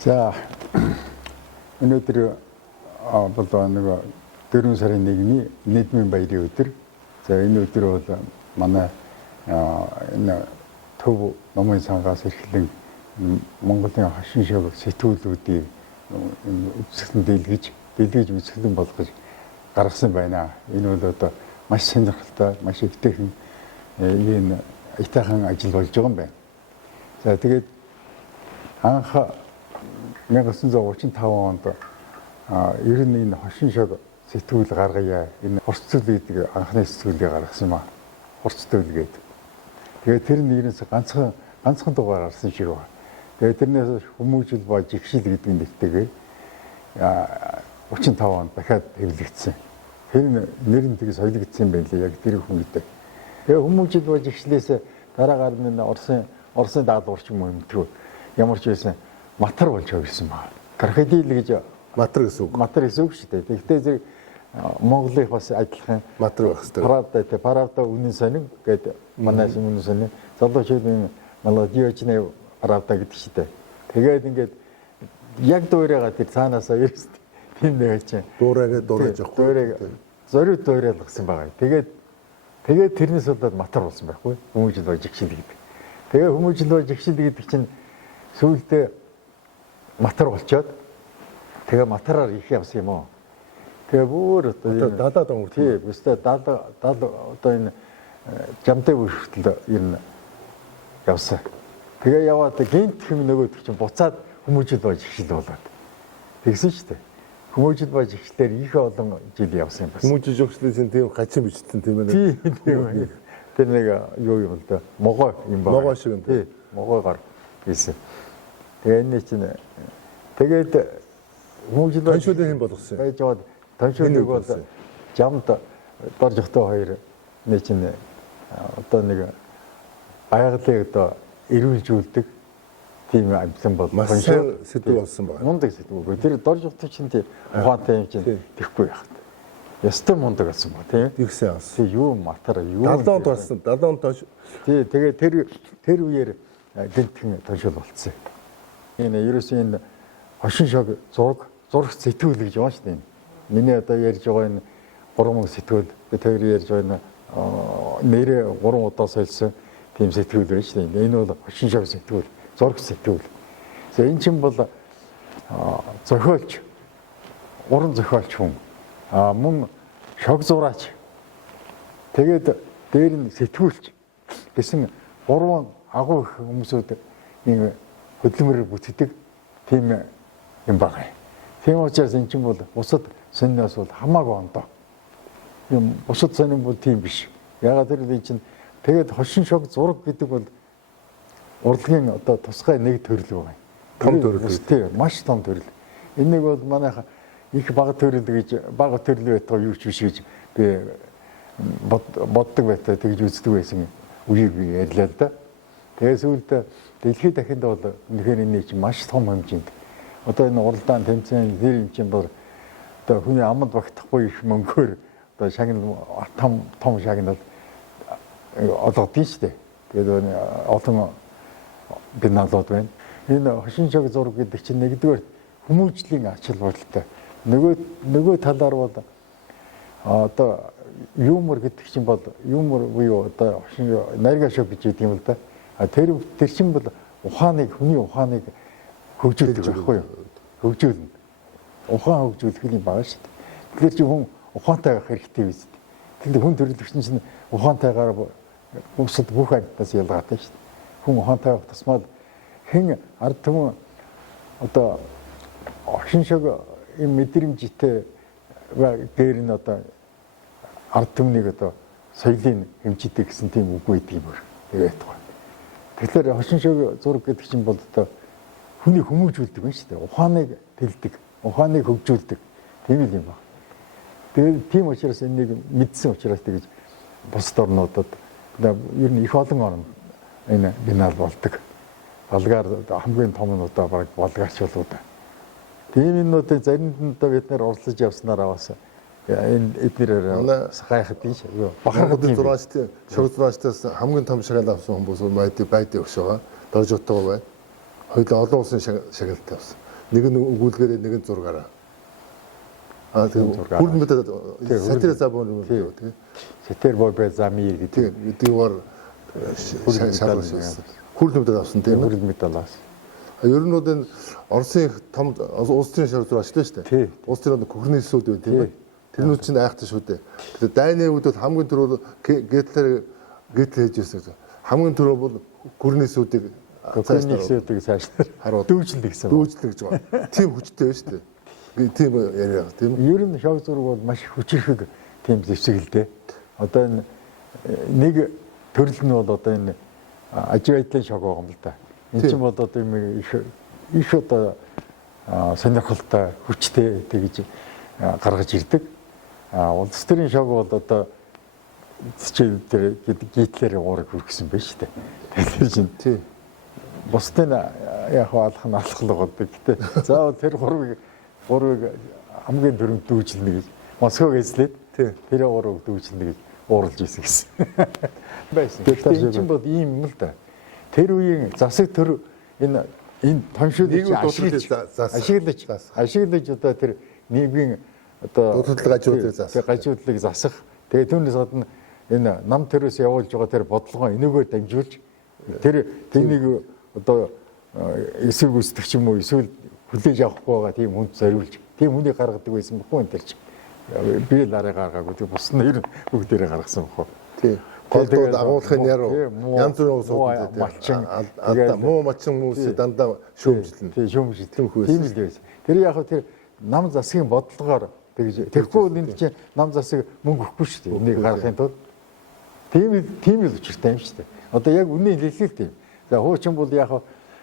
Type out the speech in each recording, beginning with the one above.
За өнөөдөр бол нэг 4 сарын 1-ний нийтмийн баярын өдөр. За энэ өдөр бол манай энэ төв номын сангаас эрхлэн Монголын хошин шог сэтгүүлүүдийг үзэсгэлэн дэлгэж үзэсгэлэн болгож гаргасан байна. Энэ бол одоо маш сонирхолтой, маш өвтөхэн энэ итайхан ажил болж байгаа юм байна. За тэгээд анх 1935 онд ер нь энэ хошин шог сэтгүүл гаргая. Энэ хурцтөл гэдэг анхны сэтгүүлийг гаргасан юм аа. Хурцтөл гэдэг. Тэгээд тэр нэрээс ганцхан дугаар гарсан шиг байна. Тэгээд тэрнээс хүмүүжил ба жигшил гэдэг нэртэйгээр 35 онд дахиад хэвлэгдсэн. Тэр нэр нь тэгээ соёлогдсон юм байна лээ. Яг тэр хүн гэдэг. Тэгээ хүмүүжил ба жигшлээс дараагаар нь Оросын даалгаварч юм өмтгөө. Ямар ч байсан матар болж өгсөн байна. Крокодил гэж матар гэсэн үг. Матар гэсэн үг шүү дээ. Тэгтээ зэрэг Монголын бас адилхан матар байх хэрэгтэй. Правда үнэн сонин гэдэг манайс үнэн сонин. Залуучуудын молодежный правда гэдэг шүү дээ. Тэгээд ингээд яг дуурайгаа тэр цаанаасаа ерөөс тийм нэг чинь дуурайгаа дуурайж явахгүй. Зориуд дуурайлгасан байгаа. Тэгээд тэрнээс болоод матар болсон байхгүй. Хүмүүжил ба жигшил гэдэг. Тэгээ хүмүүжил ба жигшил гэдэг чинь сүүлдээ матар болчоод тэгээ матараар их явсан юм уу? Тэгээ бүр одоо далаад өнгөрч. Тийм, өстой далаа одоо энэ жамтай бүртэл ер нь явсан. Тэгээ яваад гинт хэм нөгөөд чинь буцаад хүмүүжил ба жигшил болоод. Тэгсэн шүү дээ. Хүмүүжил ба жигшлэр их олон жил явсан юм байна. Хүмүүжил жигшлээс тийм хачин бичсэн тийм ээ. Тийм. Тэр нэг юу юм л да. Могой юм байна. Могой шиг юм. Тийм. Могойгоор хийсэн. Тэгээ энэ чинь тэгээд хүмүүжил ба таншуулын хэм болгосон. Байж яваад таншуулыг бол жамд дорж өгтөө хоёр нэг чинь одоо нэг байгалыг одоо эрүүлжүүлдэг тийм амьсан бол таншуул сэдв болсон байна. Мундаг сэдв. Тэр дорж өгтөө чинь тийм ухаантай юм чинь тэхгүй яах вэ? Ястай мундаг болсон ба тийм. Ихсэн ас. Тэг юу матар юу 70 онд болсон. 70 онд тоош. Тий, тэгээ тэр үеэр гинтхэн таншуул болцсон. Энэ ерөөсөө энэ хошин шог зураг сэтгүүл гэж байна шүү дээ. Миний одоо ярьж байгаа энэ 3 сэтгүүл, тэр ярьж байгаа энэ нэрээ 3 удаа солисон тийм сэтгүүл байна шүү дээ. Энэ бол хошин шог сэтгүүл, зураг сэтгүүл. За энэ чинь бол зохиолч, уран зохиолч хүн. Мөн шог зураач. Тэгээд дээр нь сэтгүүлч гэсэн 3 агуу их хүмүүсүүд нэг хөдөлмөрөөр бүтдэг тийм юм байна. Тийм учраас эн чинь бол бусад сонноос бол хамаагүй ондоо. Юм бусад сонин бол тийм биш. Ягаад гэвэл эн чинь тэгээд хошин шог зураг гэдэг бол урлагийн одоо тусгай нэг төрөл байна. Том төрөл. Тийм, маш том төрөл. Энийг бол манайха их бага төрөл гэж бага төрөл байтгаа юу ч биш гэж би боддог байтаа тэгж үздэг байсан үеийг би ярьлаа л да. Тэгээд сүүлдээ дэлхийд дахинд бол үнэхээр энэ чинь маш том хэмжээнд одоо энэ уралдаан тэмцээн тэр юм чинь бол одоо хүний амд багтахгүй их мөнгөөр одоо шагнал том шагнал олгодсон шүү дээ. Тэгээд олон биналууд байна. Энэ хошин шог зураг гэдэг чинь нэгдүгээр хүмүүжлийн ач холбогдолтой. Нөгөө талаар бол одоо юмор гэдэг чинь бол юмор буюу одоо нарга шог гэж хэлдэг юм л да. Тэр чинь бол хүний ухааныг хөгжүүлдэг байхгүй юу? Хөгжүүлнэ. Ухаан хөгжүүлэх юм байгаа шүү дээ. Тэгэхээр чи хүн ухаантай байх хэрэгтэй биз дээ. Тэгэхээр хүн төрөлхтөн чинь ухаантайгаар бусад бүх амьтнаас ялгаатай шүү дээ. Хүн ухаантай байх тусмал хэн ард түмэн одоо хошин шог юм мэдрэмжтэй гээр нь одоо ард түмнийг одоо соёлын хэмжээтэй гэсэн тийм үг байдаг юм байна. Тэгээд байна. Тэгэхээр хошин шог зураг гэдэг чинь бол одоо хүний хүмүүжүүлдэг байна шүү дээ. Ухааныг тэлдэг, ухааныг хөгжүүлдэг. Тийм л юм байна. Тэгээд тийм учраас энийг мэдсэн учраас тэгэж бусад орнуудад ер нь их олон орнд энэ бинал болдог. Балгаар хамгийн том нь одоо баг болгоочулууд. Тийм юмнуудын заримд нь одоо бид нэр уралдаж явснараа бас энэ эднэрээр гайхад тийм шүү. Бахархад зураачтай, шог зураачтаас хамгийн том шагнал авсан хүмүүс байдаг өгш байгаа. Дожигтой бай. Хоёул олон улсын шагналтай авсан. Нэг нь өгүүлгээрээ нэг нь зургаараа. Тийм хүрдмэд сатир забон юм тийм. Сатир бобе замир гэдэг. Эдгээр хүрдмэд авсан тийм. Хүрдмэд авсан. Ер нь энэ Оросын том улс төрийн шавь зур ашиглаа шүү дээ. Улс төрийн хөрний эсүүд байна тийм ээ. Тэрнүүд чинь айхтар шүү дээ. Тэгээд дайны үед бол хамгийн түрүү гитлер хийж байсан. Хамгийн түрүү бол хөрний эсүүдийг цаашдаа харуулж дүүжлэн гэсэн. Дүүжлэн гэж байна. Тийм хүчтэй байна шүү дээ. Тийм яриа тийм. Ер нь шавь зураг бол маш хүчирхэг тийм зэвсэгэлтэй. Одоо энэ нэг төрөл нь бол одоо энэ аж байдлын шог байгаа юм л да. Энэ чинь бол одоо юм их одоо сонирхолтой хүчтэй тэгж гаргаж ирдэг. Улс төрийн шог бол одоо тэр гитлерийн уурыг хүргэсэн байж тээ. Тэгэхээр чинь тий. Бусдын яг алхах болдог. Гэтэ заавал тэр гурвыг хамгийн дөрөнд дүүжлэнэ гэж Москваг эзлээд тэр гурвыг дүүжлэнэ гэж уурлж ирсэн гэсэн. Байсан. Тэгэхээр чинь бол ийм юм л да. Тэр үеийн засаг төр энэ тоншуулж ашиглаж одоо тэр нийгмийн одоо гажуудлыг засах. Тэгээ түүнээс гадна энэ нам төрөөс явуулж байгаа тэр бодлогоо энэгээр дамжуулж тэр тэнийг одоо эсрэг гүйцэтгэх юм уу эсвэл хүлээж авахгүй байгаа тийм хүнд зориулж тийм хүнийг гаргадаг байсан бохоо энэ ч би л арай гаргаагүй тэр бус нь ер нь бүгдээрээ гаргасан бохоо. Тийм. Голдод агуулгын яруу янз бүрийн уус уудад малчин муу малчин хүмүүс дандаа шүүмжлэн. Тийм шүүмжлэн тийм л байсан. Тэр яг тэр нам засгийн бодлогоор тэгж тэгэхгүй энэ чинь нам засаг мөнгө өгөхгүй шүү дээ. Энийг гаргахын тулд тийм л учиртай юм шүү дээ. Одоо яг үнийн хэлэлт юм. За хуучин бол яг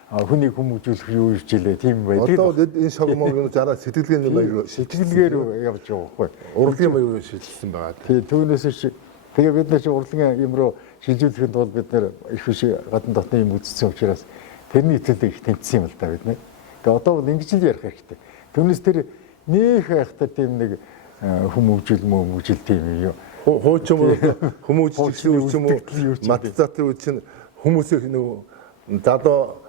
хүнийг хүмүүжүүлэх юу хийж илээ тийм байдаг. Одоо энэ шогмог зараа сэтгэлгээний сэтгэлгээр явж байгаа байхгүй. Урлагийн маягаар шилжүүлсэн байгаа. Тийм түүнээс тэгээ бид нар чи урлагийн юм руу шилжүүлэхэд бол бид нар их биш гадна дотны юм үзсэн учраас тэрний төлөө их тэмцсэн юм л да бид нар. Тэгээ одоо бол ингэж л ярих хэрэгтэй. Түүнээс тэр нөх байхдаа тийм нэг хүмүүжил тийм юм. Хуучин бол хүмүүжил юм уу? Матзатын үе чинь хүмүүсийг нэг залуу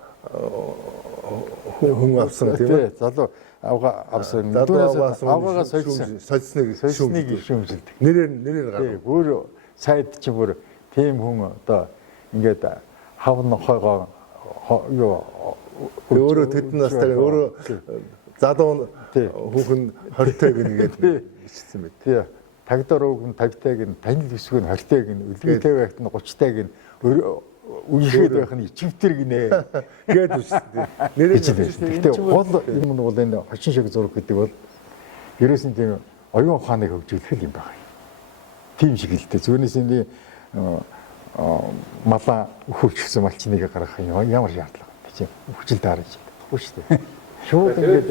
хүн авсан тийм ээ. Залуу авсан. Аваагаа сольсныг шүүмжилдэг. Нэрээр гаргав. Өөр сайд чи бүр тийм хүн одоо ингээд хав нохойгоо юу өөрөө тэдэн настай өөрөө залуу хүүхэн 20-тай гингээд ичсэн мэт. Тий. Тагдор ууг нь 50-тайг нь танил өсгөө нь 20-тайг нь үлгийтэй байхад нь 30-тайг нь үеихэд байх нь ичвтэр гинэ гээд үстэй. Нэрээ гэхдээ гол юм нь бол энэ хочин шиг зураг гэдэг бол ерөөсөн тийм оюун ухааныг хөгжүүлэх юм байна. Тийм шиг л дээ. Зүгнээс энэ малаа өхөвчсөн малчныг гаргах юм ямар шаардлага вэ тийм хүчил даарч болохгүй шүү дээ. Шууд ингээд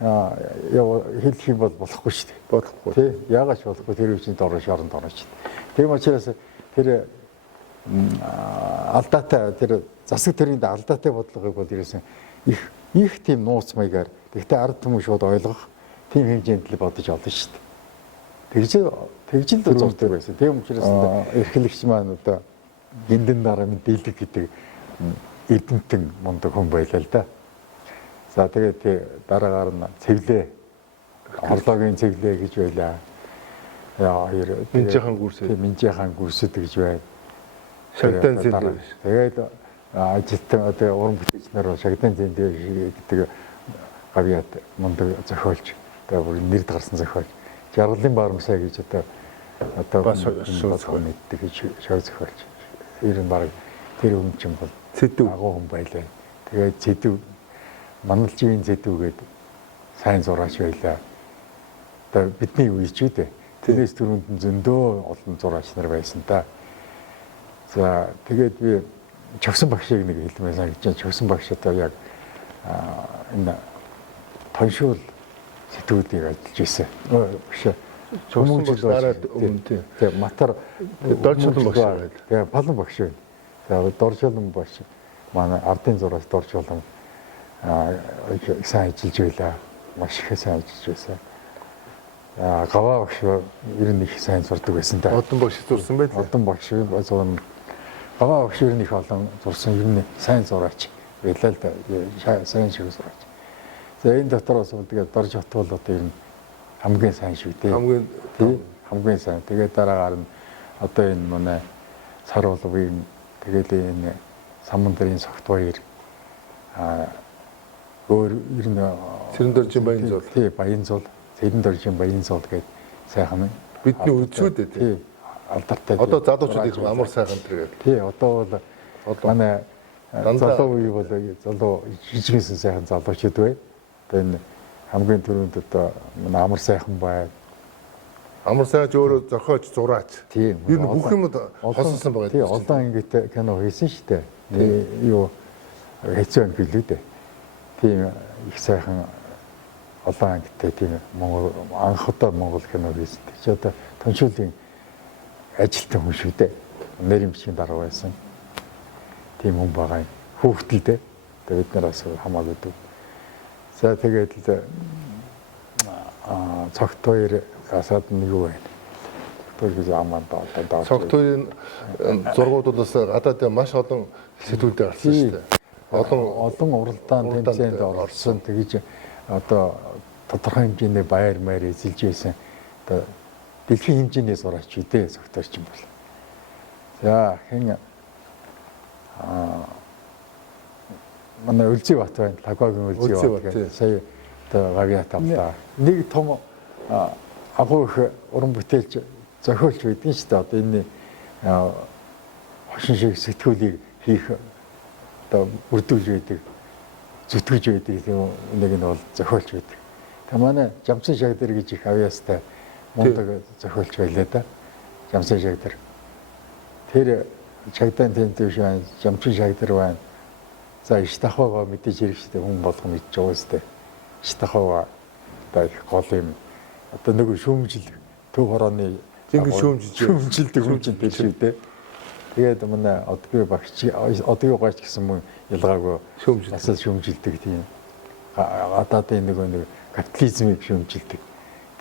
хэлэх юм бол болохгүй шүү дээ. Болохгүй. Тий. Яагаад ч болохгүй тэр үеийн дорож оронд орж. Тийм учраас тэр алдаатай тэр засаг төрийн алдаатай бодлогыг бол ерөөсөн их тийм нууц маягаар гэхдээ ард түмэн шууд ойлгох тийм хэмжээнд л бодож олно шүү дээ. Тэгж л зурдаг байсан. Тийм учраас эрхлэгч маань одоо гиндэн дараа мэдээлэл гэдэг эрдэмтэн мундаг хүн байлаа л да. За тэгээд дараагаар нь цэвлээ орлогын цэвлээ гэж байлаа. Минжийн хаан гүрсэд гэж байна. Шагдан зэндээ. Тэгээд ажилтан одоо уран бүтээлч нар шагдан зэндээ гэдэг гавьяат мундаг зохиолч одоо бүр нэрд гарсан зохиолч. Жаргалын барамсаа гэж одоо бас мэддэг гэж шог зохиолч. Ер нь баг тэр хүн чинь бол цэдв агуу хүн байлаа. Тэгээд цэдв Маналжийн зэдвгээд сайн зураач байлаа. Одоо бидний үе ч үү. Тэрнээс түрүүнд зөндөө олон зураач нар байсан та. За тэгээд би Чогсон багшийг нэг хэлмээр санагдаж байна. Чогсон багш одоо яг энэ тоншуул сэтгүүдийг ажиллаж байсан. Биш. Чогсон багш дараад өмнө тийм. Тэгээд матар доржуулан багш байл. Тэгээд палан багш байна. За доржуулан багш манай ардын зураас доржуулан сайн ажиллаж байлаа. Маш их сайн ажиллаж байсан. Гаваа багш ер нь их сайн сурдаг байсан та. Одон багш зурсан байл. Одон багш зурсан. Гаваа багш ер нь их олон зурсан ер нь сайн зураач байлаа л да. Сайн шиг зураач. За энэ дотроос тэгээд дорж отвол одоо ер нь хамгийн сайн шүү дээ. Хамгийн сайн. Тэгээд дараагаар нь одоо энэ манай сар улвын тэгээд энэ самундрын согт баяр өөр ер нь Цэрэн доржийн баян зул. Тий, баян зул. Цэрэн доржийн баян зул гэдэг сайхан нь бидний үдшүүд дээ. Тий. Алдартай. Одоо залуучууд их амар сайхан тэр гэдэг. Тий, одоо бол манай залуу үе бол залуу жижигсэн сайхан залуучууд бай. Одоо энэ хамгийн түрүүнд одоо манай амар сайхан бай. Амар сайж өөрөө зохиож зураач. Тийм. Ер нь бүх юмд хосолсон байгаа. Тийм, олон ангитай кино хийсэн шүү дээ. Юу хэцүү анги лүү дээ. Тийм их сайхан олон ангитай тийм Монгол анх удаа Монгол кино хийсэн. Чи одоо тоншуулын ажилтан хүн шүү дээ. Нэрийн бичгийн дарга байсан. Тийм хүн байгаа юм. Хүүхдэл дээ. Тэгээд бид нараас хамаагүй дүү. За тэгээд цогт хоёр асаад нэг юу байна. Тэр гэж аманд одоо цогтойрын зургууд бас гадаад маш олон сэтгүүлдээ гарсан шүү дээ. Олон уралдаан тэмцээнд оролцсон. Тэгж одоо тодорхой хэмжээний баяр маяр эзэлж байсан. Одоо дэлхийн хэмжээний зураач үү дээ цогтойрчин бол. За хэн манай Өлзий бат байна. Лагогийн Өлзий бат гэдэг. Сая одоо гавья тавлаа. Нэг том агуу их уран бүтээлч зохиолч байдгийн шүү дээ. Одоо энэ хошин шиг сэтгүүлийг хийх одоо үрдүүлж байдаг, зүтгэж байдаг нэг нь бол зохиолч байдаг. Та манай Жамсан Шагдэр гэж их авьяастай мундаг зохиолч байлаа да. Жамсан Шагдэр. Тэр Шагдан тэнцвш байна, Жамсан Шагдэр байна. За Иштахова мэдээж хэрэгтэй хүн болгон мэдж байгаа үстэй. Иштахова одоо их гол юм. Одоо нэг шүүмжил төв хорооны шүүмжилдэг хүн чинь тэр шүү дээ. Тэгээд манай одгийн багч одгийн багч гэсэн мөн ялгаагүй шүүмжилдэг тийм гадаадын нэг капитализмыг шүүмжилдэг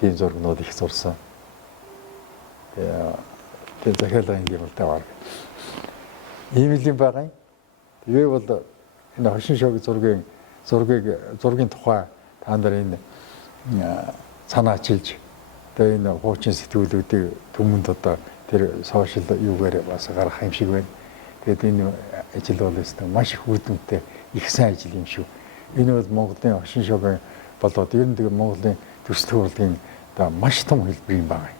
тийм зургнууд их зурсан. Тэгээд захиалгын юм л таваар. Ийм л юм байгаа юм. Тэгээ бол энэ хошин шогийн зургийн тухай та нар энэ санаачилж одоо энэ хуучин сэтгүүлүүдийг түмэнд одоо тэр сошиал юугаар бас гаргах юм шиг байна. Тэгээд энэ ажил бол өстой маш их үр дүнтэй их сайн ажил юм шүү. Энэ бол Монголын хошин шогийн болоод ер нь тэгээ Монголын төсөл төрөлхийн одоо маш том хэлбэр юм байна.